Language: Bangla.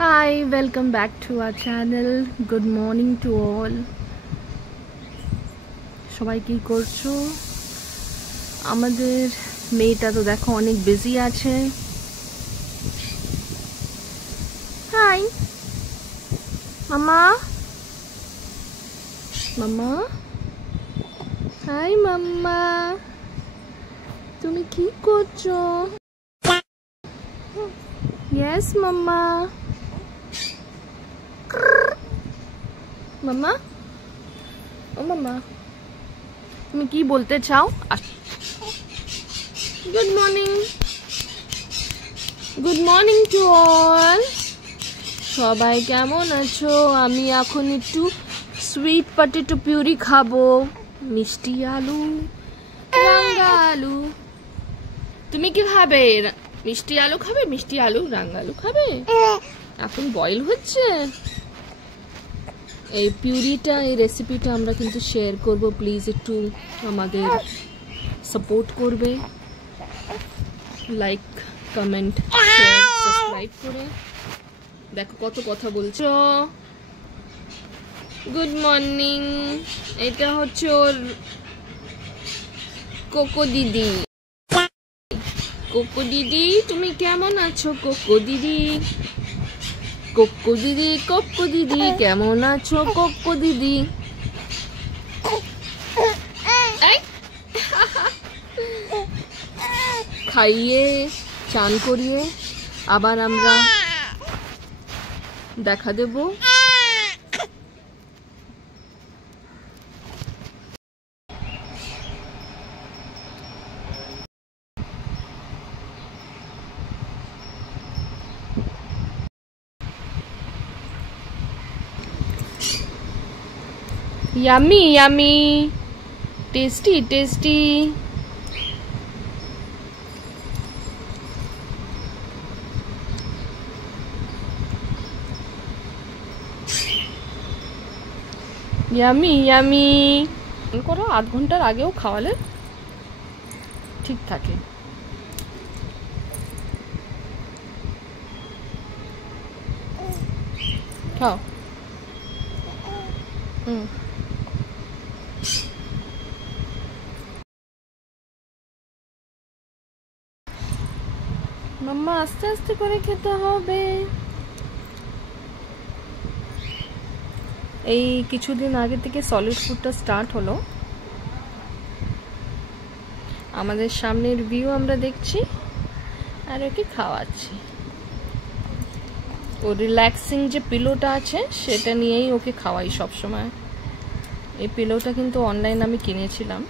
Hi, welcome back to our channel. Good morning to all. সবাই কি করছো? আমাদের মেয়েটা তো দেখো অনেক বিজি আছে। হাই মামা, মামা, হাই মাম্মা, তুমি কি করছো? Yes, মাম্মা। মাম্মা, ও মাম্মা, তুমি কি বলতে চাও? Good morning, good morning to all. সবাই কেমন আছো? আমি এখন একটু সুইট পটেটো পিউরি খাবো, মিষ্টি আলু, রাঙা আলু। তুমি কি খাবে? মিষ্টি আলু খাবে? মিষ্টি আলু, রাঙা আলু খাবে? এখন বয়েল হচ্ছে। এই পিউরিটা, এই রেসিপিটা আমরা কিন্তু শেয়ার করব, প্লিজ একটু আমাদের সাপোর্ট করবে, লাইক, কমেন্ট, শেয়ার, সাবস্ক্রাইব করে। দেখো কত কথা বলছো। Good morning. এটা হচ্ছে ওর কোকো দিদি। কোকো দিদি, তুমি কেমন আছো? কোকো দিদি, কোকো দিদি, কোকো দিদি, কেমন আছো? কোকো দিদি খাইয়ে চান করিয়ে আবার আমরা দেখা দেব। Yummy, yummy, tasty, tasty. Yummy, yummy. করো, 8 ঘন্টার আগেও খাওয়ালে ঠিক থাকে। খাও। মাম্মা, আস্তে আস্তে করে খেতে হবে। এই কিছুদিন আগে থেকে সলিড ফুডটা স্টার্ট হলো। আমাদের সামনের ভিউ আমরা দেখছি আর ওকে খাওয়াচ্ছি। ও রিল্যাক্সিং যে পিলোটা আছে সেটা নিয়েই ওকে খাওয়াই সব সময়। এই পিলোটা কিন্তু অনলাইন আমি কিনেছিলাম।